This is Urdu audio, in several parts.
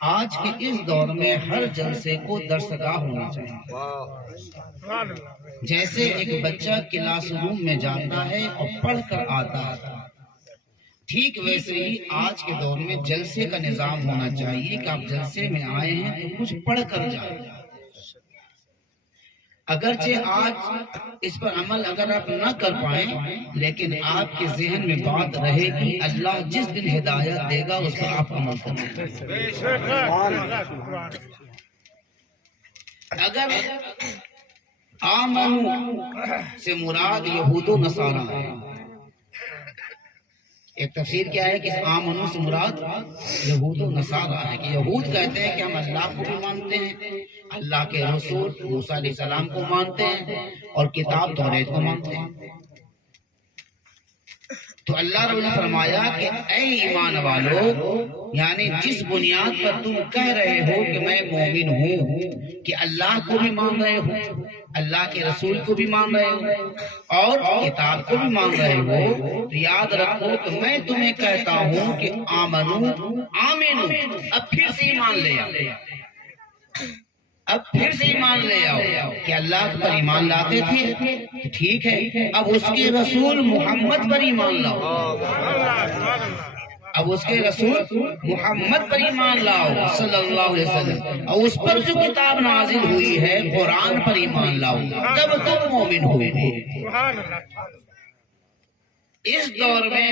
آج کے اس دور میں ہر جلسے کو درسگاہ ہونا چاہیے۔ جیسے ایک بچہ کلاس روم میں جاتا ہے اور پڑھ کر آتا ہے، ٹھیک ویسے ہی آج کے دور میں جلسے کا نظام ہونا چاہیے کہ آپ جلسے میں آئے ہیں تو کچھ پڑھ کر جائیں۔ اگرچہ آج اس پر عمل اگر آپ نہ کر پائیں، لیکن آپ کے ذہن میں بات رہے گی، اللہ جس دن ہدایت دے گا اس پر آپ عمل کریں۔ اگر آمنو سے مراد یہود و نصارہ ہے، ایک تفسیر کیا ہے کہ آمنو سے مراد یہود و نصارہ ہے، کہ یہود کہتے ہیں کہ ہم اللہ کو بھی مانتے ہیں، اللہ کے رسول موسیٰ علیہ السلام کو مانتے ہیں اور کتاب توریت کو مانتے ہیں۔ تو اللہ رب نے فرمایا کہ اے ایمان والو، یعنی جس بنیاد پر تم کہہ رہے ہو کہ میں مومن ہوں، کہ اللہ کو بھی مان رہے ہو، اللہ کے رسول کو بھی مان رہے ہو اور کتاب کو بھی مان رہے ہو، تو یاد رکھو کہ میں تمہیں کہتا ہوں کہ آمنو، اب پھر سے ایمان لے آؤ، اب پھر سے ایمان لے آؤ کہ اللہ پر ایمان لاتے تھے، ٹھیک ہے، اب اس کے رسول محمد پر ایمان لاؤ، اب اس کے رسول محمد پر ایمان لاؤ صلی اللہ علیہ وسلم، اور اس پر جو کتاب نازل ہوئی ہے قرآن پر ایمان لاؤ، تب تم مومن ہوئے۔ اس دور میں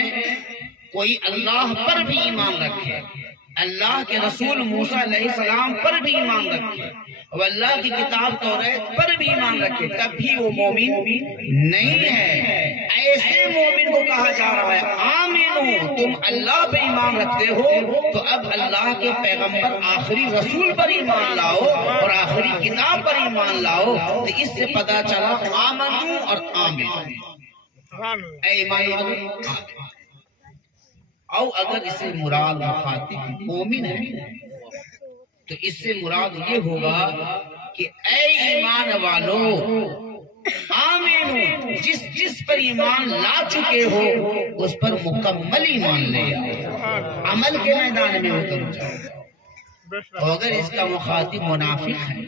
کوئی اللہ پر بھی ایمان رکھے، اللہ کے رسول موسیٰ علیہ السلام پر بھی ایمان رکھے اور اللہ کی کتاب توریت پر بھی ایمان رکھے، تب بھی وہ مومن نہیں ہے۔ ایسے مومن کو کہا جا رہا ہے آمینو، تم اللہ پہ ایمان رکھتے ہو تو اب اللہ کے پیغمبر آخری رسول پر ایمان لاؤ اور آخری کتاب پر ایمان لاؤ، تو اس سے پتہ چلا آمنو اور آمین، اے ایمان والو آمین۔ او اگر اس سے مراد مخاطب مومن ہے تو اس سے مراد یہ ہوگا کہ اے ایمان والو آمینو، جس پر ایمان لا چکے ہو اس پر مکمل ایمان لے آؤ، عمل کے میدان میں اتر جاؤ۔ اور اگر اس کا مخاطب منافق ہے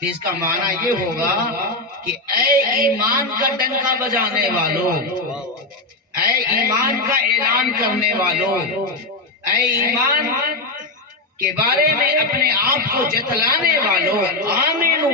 تو اس کا معنی یہ ہوگا کہ اے ایمان کا ڈنکا بجانے والو، اے ایمان کا اعلان کرنے والوں، اے ایمان کے بارے میں اپنے آپ کو جتلانے والوں، آمینو